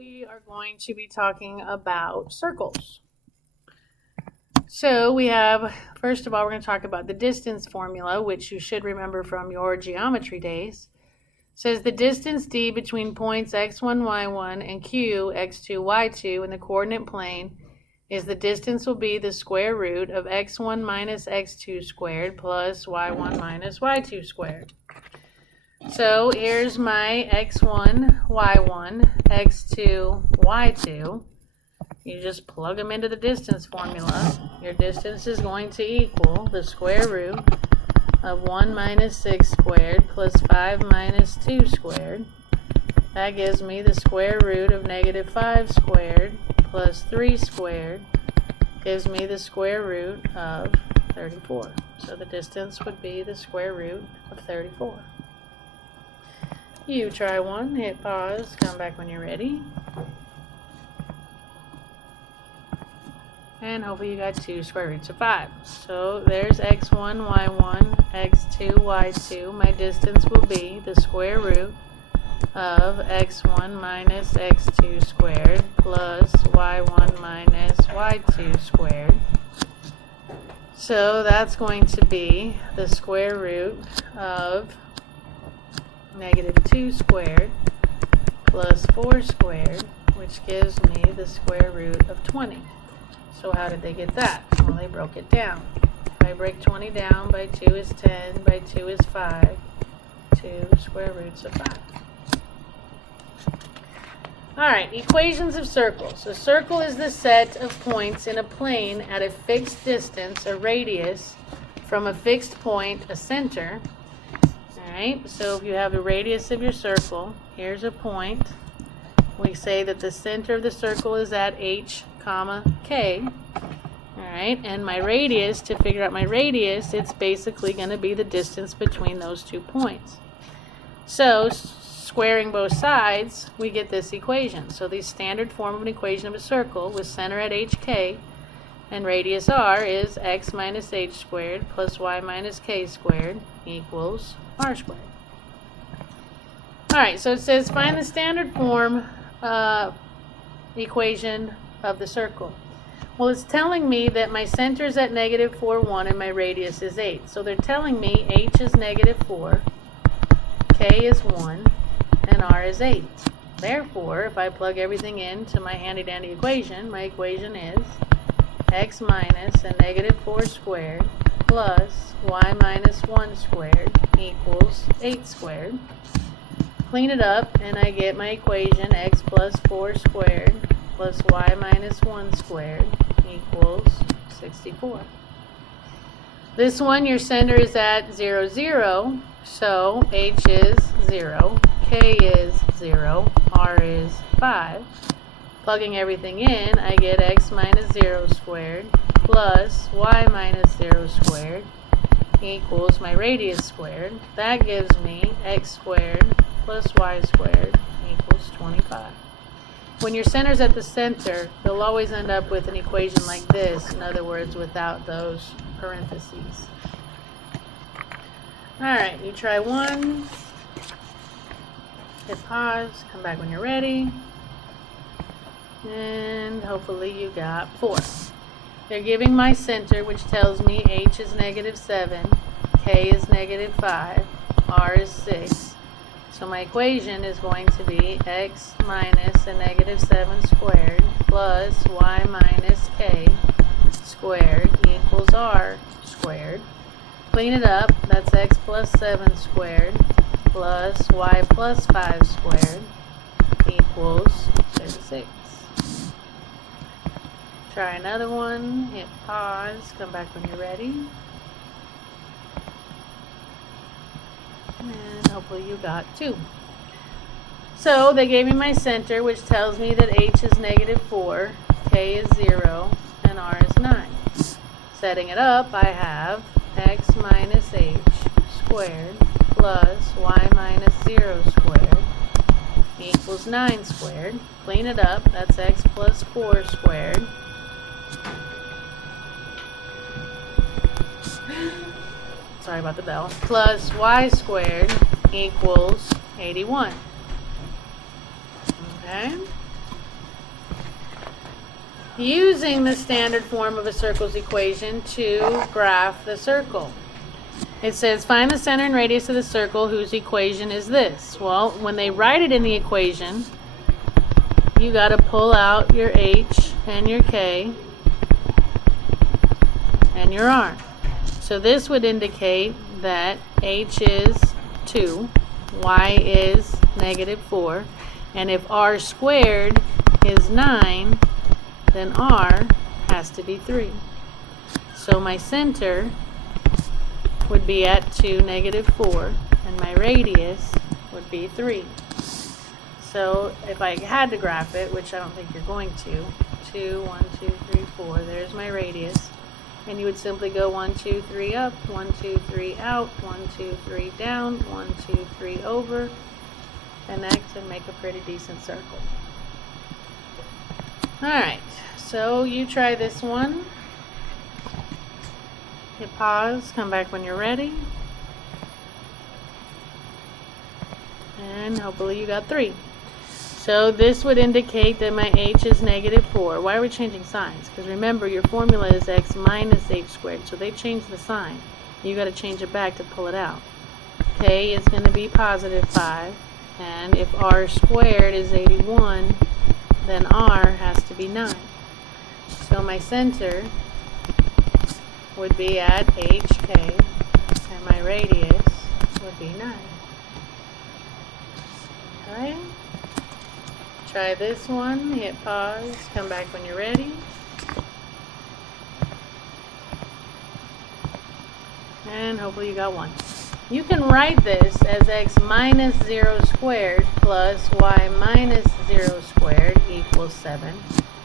we are going to be talking about circles. So we have, first of all, we're going to talk about the distance formula, which you should remember from your geometry days. It says the distance d between points x1, y1 and q, x2, y2 in the coordinate plane is the distance will be the square root of x1 minus x2 squared plus y1 minus y2 squared. So here's my x1, y1, x2, y2. You just plug them into the distance formula. Your distance is going to equal the square root of 1 minus 6 squared plus 5 minus 2 squared. That gives me the square root of negative 5 squared plus 3 squared gives me the square root of 34. So the distance would be the square root of 34. You try one, hit pause, come back when you're ready. And hopefully you got 2 square roots of 5. So there's x1, y1, x2, y2. My distance will be the square root of x1 minus x2 squared plus y1 minus y2 squared. So that's going to be the square root of negative 2 squared plus 4 squared, which gives me the square root of 20. So how did they get that? Well, they broke it down. If I break 20 down, by 2 is 10, by 2 is 5, 2 square roots of 5. Alright, equations of circles. A circle is the set of points in a plane at a fixed distance, a radius, from a fixed point, a center. Alright, so if you have the radius of your circle, here's a point. We say that the center of the circle is at h, comma, k. Alright, and my radius, to figure out my radius, it's basically going to be the distance between those 2 points. So, squaring both sides, we get this equation. So the standard form of an equation of a circle with center at hk and radius r is x minus h squared plus y minus k squared equals r squared. Alright, so it says find the standard form equation of the circle. Well, it's telling me that my center is at negative 4, 1 and my radius is 8. So they're telling me h is negative 4, k is 1, and r is 8. Therefore, if I plug everything into my handy-dandy equation, my equation is x minus a negative 4 squared plus y minus 1 squared equals 8 squared. Clean it up and I get my equation x plus 4 squared plus y minus 1 squared equals 64. This one, your center is at 0, 0, so h is 0, k is 0, r is 5. Plugging everything in, I get x minus 0 squared plus y minus 0 squared equals my radius squared. That gives me x squared plus y squared equals 25. When your center's at the center, you'll always end up with an equation like this, in other words, without those parentheses. Alright, you try one, hit pause, come back when you're ready, and hopefully you got 4. They're giving my center, which tells me h is negative 7, k is negative 5, r is 6. So my equation is going to be x minus a negative 7 squared plus y minus k squared equals r squared. Clean it up, that's x plus 7 squared plus y plus 5 squared equals 36. Try another one, hit pause, come back when you're ready. And hopefully you got 2. So they gave me my center, which tells me that h is negative 4, k is 0, and r is 9. Setting it up, I have x minus h squared plus y minus 0 squared equals 9 squared. Clean it up, that's x plus 4 squared sorry about the bell, plus y squared equals 81. Okay? using the standard form of a circle's equation to graph the circle. It says find the center and radius of the circle whose equation is this. Well, when they write it in the equation, you got to pull out your h and your k and your r. So this would indicate that h is 2, y is -4, and if r squared is 9, then r has to be 3. So my center would be at 2, -4, and my radius would be 3. So if I had to graph it, which I don't think you're going to, 2, 1, 2, 3, 4, there's my radius. And you would simply go 1, 2, 3 up, 1, 2, 3 out, 1, 2, 3 down, 1, 2, 3 over, connect, and make a pretty decent circle. Alright, so you try this one. Hit pause, come back when you're ready. And hopefully you got 3. So this would indicate that my h is -4. Why are we changing signs? Because remember, your formula is x minus h squared. So they changed the sign. You got to change it back to pull it out. K is going to be +5. And if r squared is 81, then r has to be 9. So my center would be at hk, and my radius would be 9. Okay? Try this one, hit pause, come back when you're ready. And hopefully you got 1. You can write this as x minus 0 squared plus y minus 0 squared equals 7,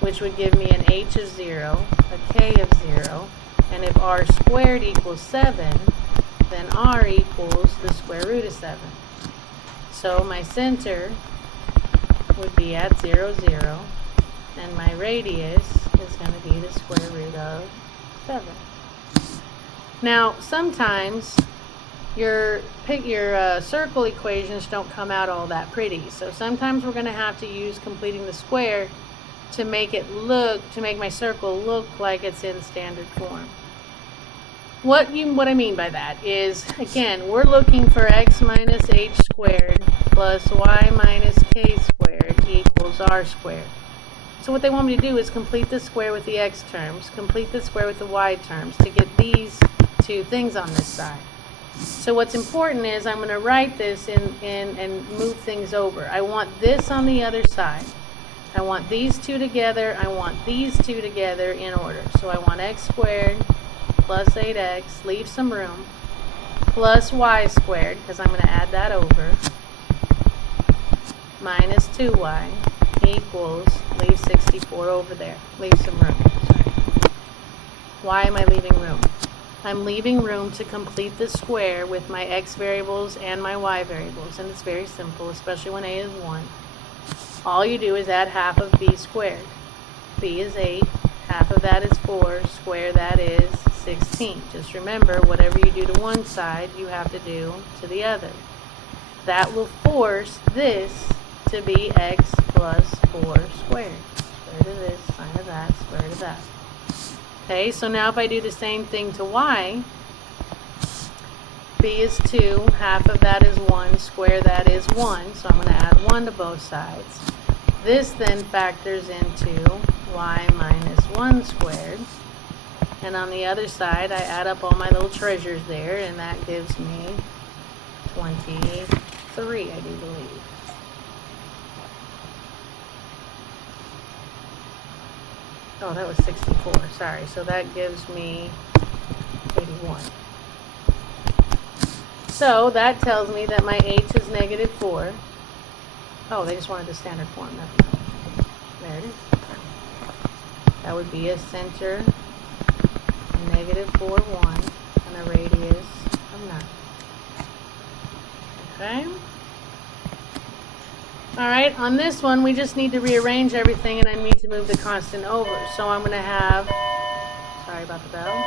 which would give me an h of 0, a k of 0, and if r squared equals 7, then r equals the square root of 7. So my center would be at 0, 0, and my radius is going to be the square root of 7. Now, sometimes your circle equations don't come out all that pretty. So sometimes we're going to have to use completing the square to make my circle look like it's in standard form. What I mean by that is, again, we're looking for x minus h squared plus y minus k squared equals r squared. So what they want me to do is complete the square with the x terms, complete the square with the y terms to get these two things on this side. So what's important is I'm going to write this and move things over. I want this on the other side. I want these two together. I want these two together in order. So I want x squared plus 8x, leave some room, plus y squared, because I'm going to add that over, minus 2y equals, leave 64 over there, leave some room. Sorry. Why am I leaving room? I'm leaving room to complete the square with my x variables and my y variables, and it's very simple, especially when a is 1. All you do is add half of b squared. b is 8, half of that is 4, square that is 16. Just remember, whatever you do to one side, you have to do to the other. That will force this to be x plus 4 squared. Square to this, sine of that, square to that. Okay, so now if I do the same thing to y, b is 2, half of that is 1, square that is 1, so I'm going to add 1 to both sides. This then factors into y minus 1 squared. And on the other side, I add up all my little treasures there, and that gives me 23, I do believe. Oh, that was 64, sorry. So that gives me 81. So that tells me that my h is -4. Oh, they just wanted the standard form. There it is. That would be a center -4, 1, and a radius of 9. Okay? Alright, on this one, we just need to rearrange everything, and I need to move the constant over. So I'm going to have, sorry about the bell.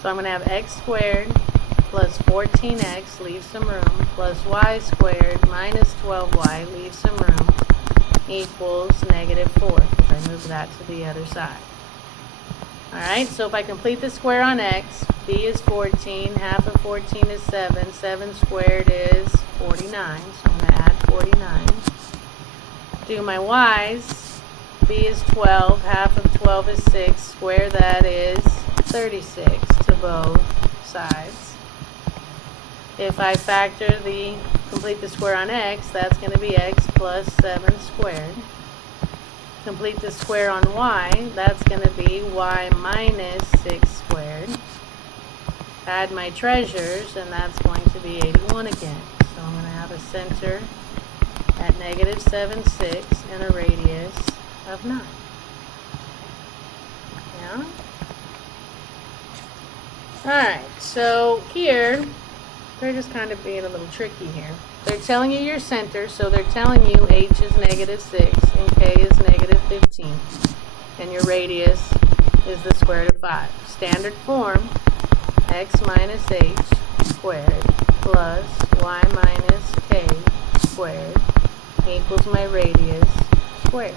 So I'm going to have x squared plus 14x, leave some room, plus y squared minus 12y, leave some room, equals negative 4, because I moved that to the other side. Alright, so if I complete the square on x, b is 14, half of 14 is 7, 7 squared is 49, so I'm going to add 49. Do my y's, b is 12, half of 12 is 6, square that is 36 to both sides. If I complete the square on x, that's going to be x plus 7 squared. Complete the square on y, that's going to be y minus 6 squared. Add my treasures, and that's going to be 81 again. So I'm going to have a center at negative 7, 6, and a radius of 9. Yeah? Alright, so here, they're just kind of being a little tricky here. They're telling you your center, so they're telling you h is negative 6 and k is negative 15. And your radius is the square root of 5. Standard form, x minus h squared plus y minus k squared equals my radius squared.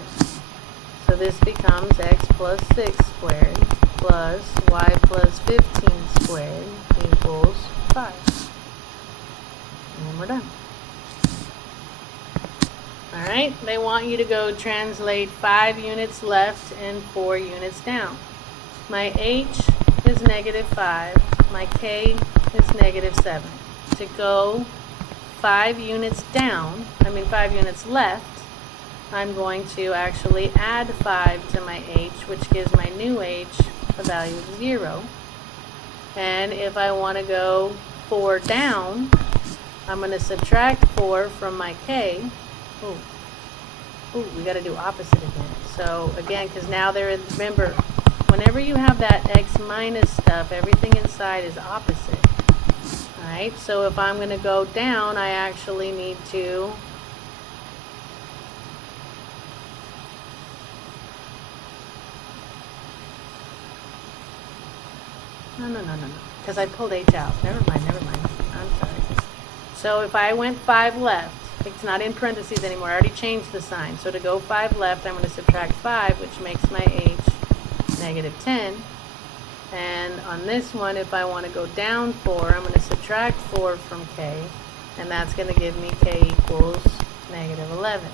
So this becomes x plus 6 squared plus y plus 15 squared equals 5. And we're done. Alright, they want you to go translate 5 units left and 4 units down. My h is negative 5, my k is negative 7. To go 5 units down, 5 units left, I'm going to actually add 5 to my h, which gives my new h a value of 0. And if I want to go 4 down, I'm going to subtract 4 from my k. Ooh, we got to do opposite again. So again, because now remember, whenever you have that x minus stuff, everything inside is opposite. Alright, so if I'm going to go down, I actually need to No, because I pulled h out. Never mind. I'm sorry. So if I went 5 left, it's not in parentheses anymore. I already changed the sign. So to go 5 left, I'm going to subtract 5, which makes my h negative 10. And on this one, if I want to go down 4, I'm going to subtract 4 from k, and that's going to give me k equals negative 11.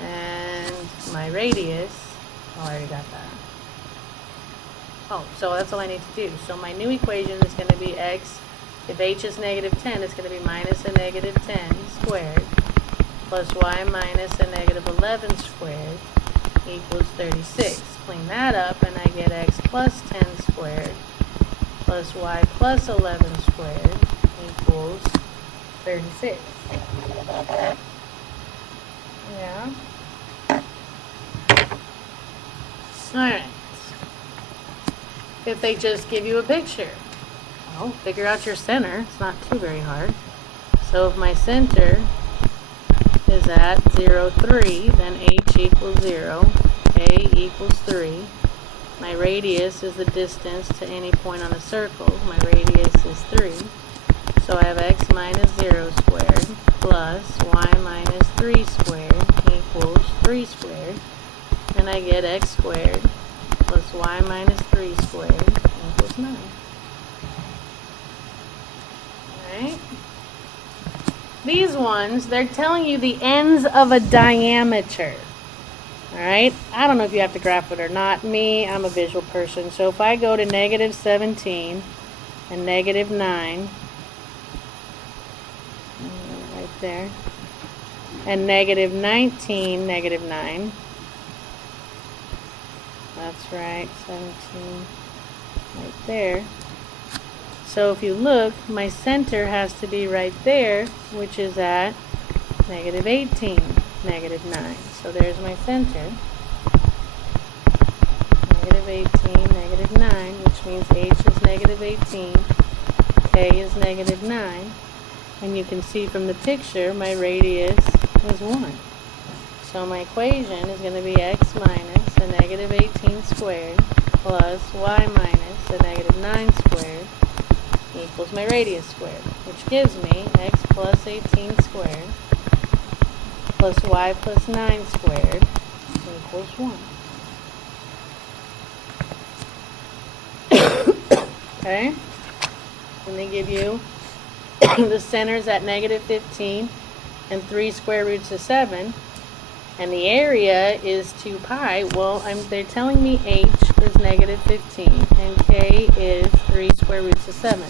And my radius, I already got that. So that's all I need to do. So my new equation is going to be x, if h is negative 10, it's going to be minus a negative 10 squared plus y minus a negative 11 squared equals 36. Clean that up and I get x plus 10 squared plus y plus 11 squared equals 36. Yeah. Alright. If they just give you a picture, well, figure out your center. It's not too very hard. So if my center is at 0, 3, then h equals 0, k equals 3. My radius is the distance to any point on a circle. My radius is 3. So I have x minus 0 squared plus y minus 3 squared equals 3 squared. And I get x squared plus y minus 3 squared equals 9. Alright? These ones, they're telling you the ends of a diameter. Alright? I don't know if you have to graph it or not. Me, I'm a visual person. So if I go to negative 17 and negative 9, right there, and negative 19, negative 9, that's right, 17, right there. So if you look, my center has to be right there, which is at negative 18, negative 9. So there's my center. Negative 18, negative 9, which means h is negative 18, k is negative 9. And you can see from the picture, my radius is 1. So my equation is going to be x minus a negative 18 squared plus y minus a negative 9 squared equals my radius squared, which gives me x plus 18 squared plus y plus 9 squared equals 1. Okay? And they give you the centers at negative 15 and 3 square roots of 7. And the area is 2 pi. Well, they're telling me h is negative 15 and k is 3 square roots of 7.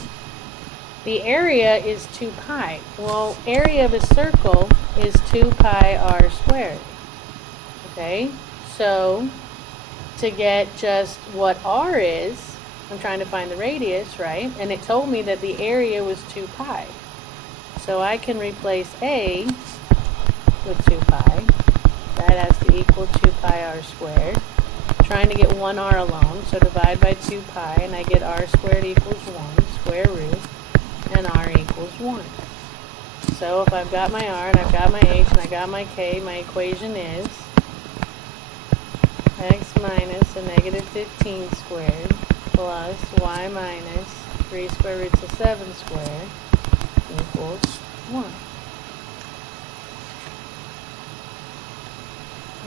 The area is 2 pi. Well, area of a circle is 2 pi r squared. Okay? So, to get just what r is, I'm trying to find the radius, right? And it told me that the area was 2 pi. So I can replace a with 2 pi. That has to equal 2 pi r squared. I'm trying to get 1 r alone, so divide by 2 pi, and I get r squared equals 1, square root, and r equals 1. So if I've got my r, and I've got my h, and I got my k, my equation is x minus a negative 15 squared plus y minus 3 square roots of 7 squared equals 1.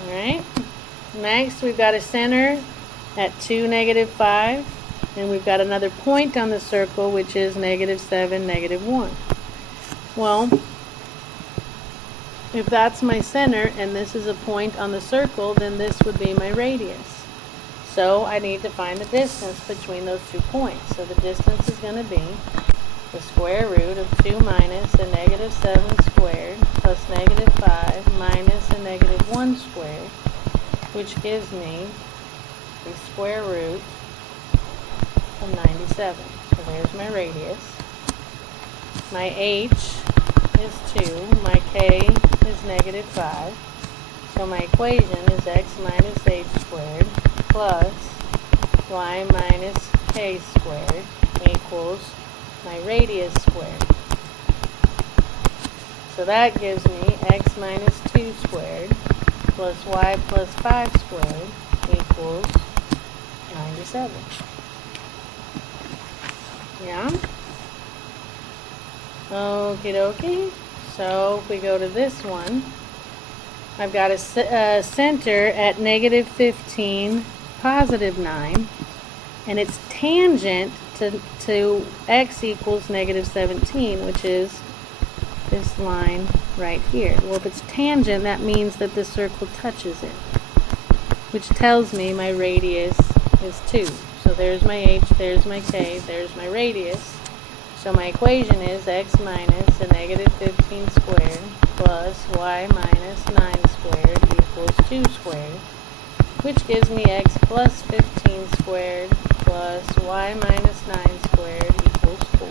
Alright, next we've got a center at 2, negative 5, and we've got another point on the circle which is negative 7, negative 1. Well, if that's my center and this is a point on the circle, then this would be my radius. So I need to find the distance between those 2 points. So the distance is going to be the square root of 2 minus a negative 7 squared plus negative 5 minus a negative 1 squared, which gives me the square root of 97. So there's my radius. My h is 2, my k is negative 5. So my equation is x minus h squared plus y minus k squared equals my radius squared. So that gives me x minus 2 squared plus y plus 5 squared equals 97. Yeah? Okie dokie. So if we go to this one, I've got a center at negative 15, positive 9, and it's tangent to x equals negative 17, which is this line right here. Well, if it's tangent, that means that the circle touches it, which tells me my radius is 2. So there's my h, there's my k, there's my radius. So my equation is x minus a negative 15 squared plus y minus 9 squared equals 2 squared, which gives me x plus 15 squared plus y minus 9 squared equals 4.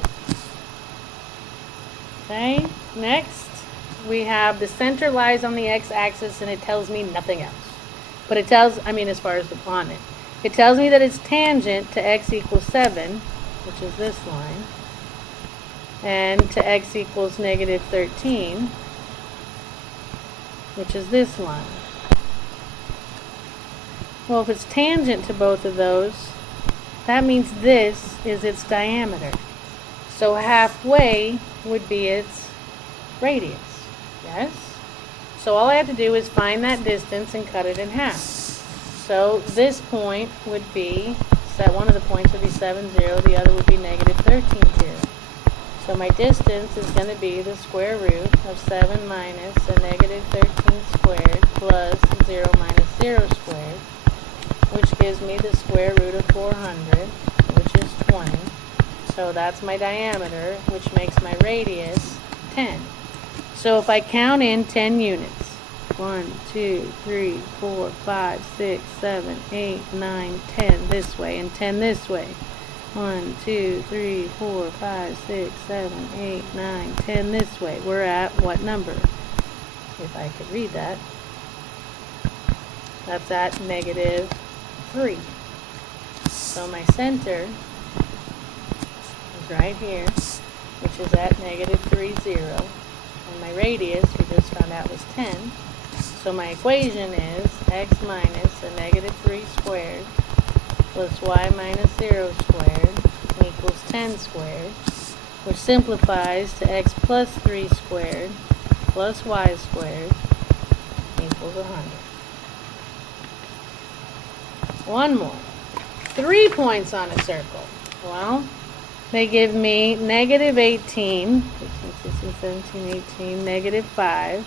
Okay, next we have the center lies on the x-axis and it tells me nothing else. But it tells, as far as the on it, it tells me that it's tangent to x equals 7, which is this line, and to x equals negative 13, which is this line. Well, if it's tangent to both of those, that means this is its diameter. So halfway would be its radius. Yes? So all I have to do is find that distance and cut it in half. So this point would be, one of the points would be 7, 0, the other would be negative 13, 0. So my distance is going to be the square root of 7 minus a negative 13 squared plus 0 minus 0 squared, which gives me the square root of 400, which is 20. So that's my diameter, which makes my radius 10. So if I count in 10 units, 1, 2, 3, 4, 5, 6, 7, 8, 9, 10 this way, and 10 this way. 1, 2, 3, 4, 5, 6, 7, 8, 9, 10 this way. We're at what number? If I could read that. That's at negative 3. So my center is right here, which is at negative 3, 0. And my radius, we just found out, was 10. So my equation is x minus a negative 3 squared plus y minus 0 squared equals 10 squared, which simplifies to x plus 3 squared plus y squared equals 100. One more. 3 points on a circle. Well, they give me negative 18, 15, 16, 17, 18, negative 5.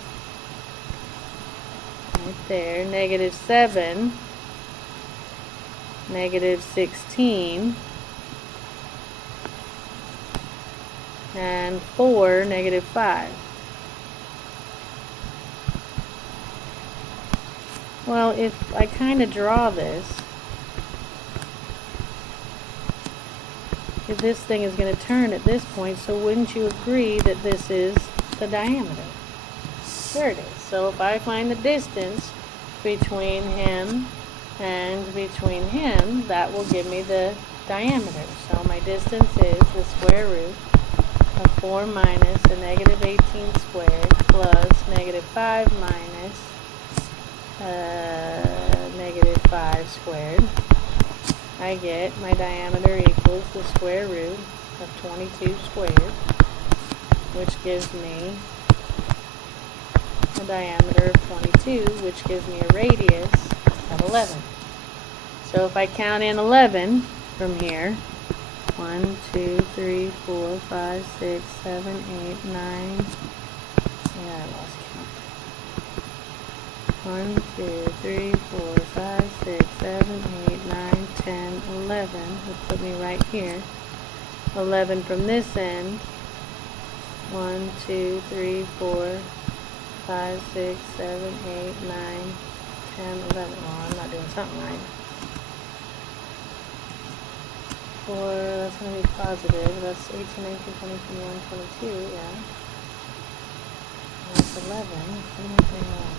Right there. Negative 7. Negative 16. And 4, negative 5. Well, if I kind of draw this, if this thing is going to turn at this point, so wouldn't you agree that this is the diameter? There it is. So if I find the distance between him and between him, that will give me the diameter. So my distance is the square root of 4 minus a negative 18 squared plus negative 5 minus negative 5 squared. I get my diameter equals the square root of 22 squared, which gives me a diameter of 22, which gives me a radius of 11. So if I count in 11 from here, 1, 2, 3, 4, 5, 6, 7, 8, 9, yeah, I lost count. 1, 2, 3, 4, 5, 6, 7, 8, 9, 10, 11. Would put me right here. 11 from this end. 1, 2, 3, 4, 5, 6, 7, 8, 9, 10, 11. Well, I'm not doing something right. 4, that's going to be positive. That's 18, 19, 20, 21, 22, yeah. That's 11. What am I doing wrong?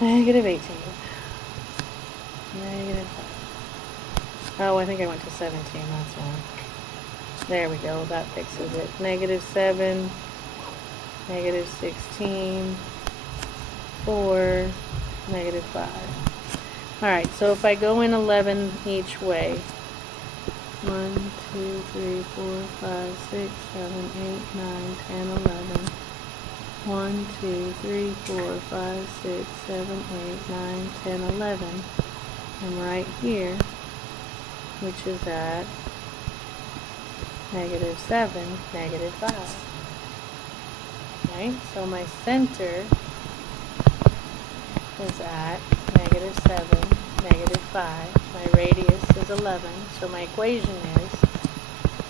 Negative 18. Negative 5. Oh, I think I went to 17. That's wrong. There we go. That fixes it. Negative 7. Negative 16. 4. Negative 5. Alright, so if I go in 11 each way. 1, 2, 3, 4, 5, 6, 7, 8, 9, 10, 11. 1, 2, 3, 4, 5, 6, 7, 8, 9, 10, 11. I'm right here, which is at negative 7, negative 5. Right? So my center is at negative 7, negative 5. My radius is 11. So my equation is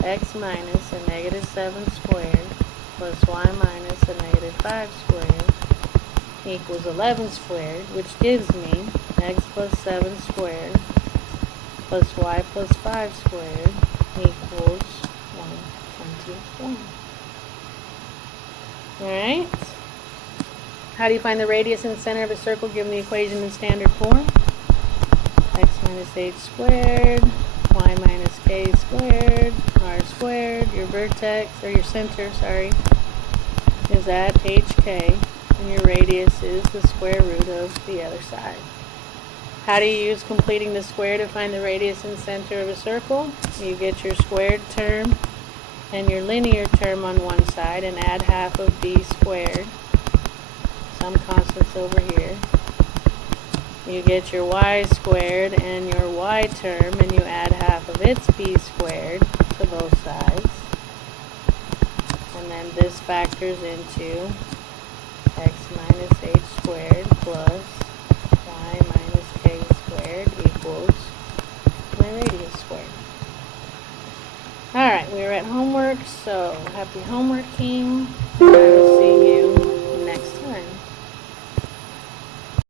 x minus a negative 7 squared plus y minus a negative 5 squared equals 11 squared, which gives me x plus 7 squared plus y plus 5 squared equals 121. Alright? How do you find the radius and center of a circle given the equation in standard form? X minus h squared, y minus k squared, r squared. Your vertex, or your center, sorry, is at hk, and your radius is the square root of the other side. How do you use completing the square to find the radius and center of a circle? You get your squared term and your linear term on one side and add half of b squared, some constants over here. You get your y squared and your y term, and you add half of its b squared to both sides. And then this factors into x minus h squared plus y minus k squared equals my radius squared. Alright, we are at homework, so happy homework team.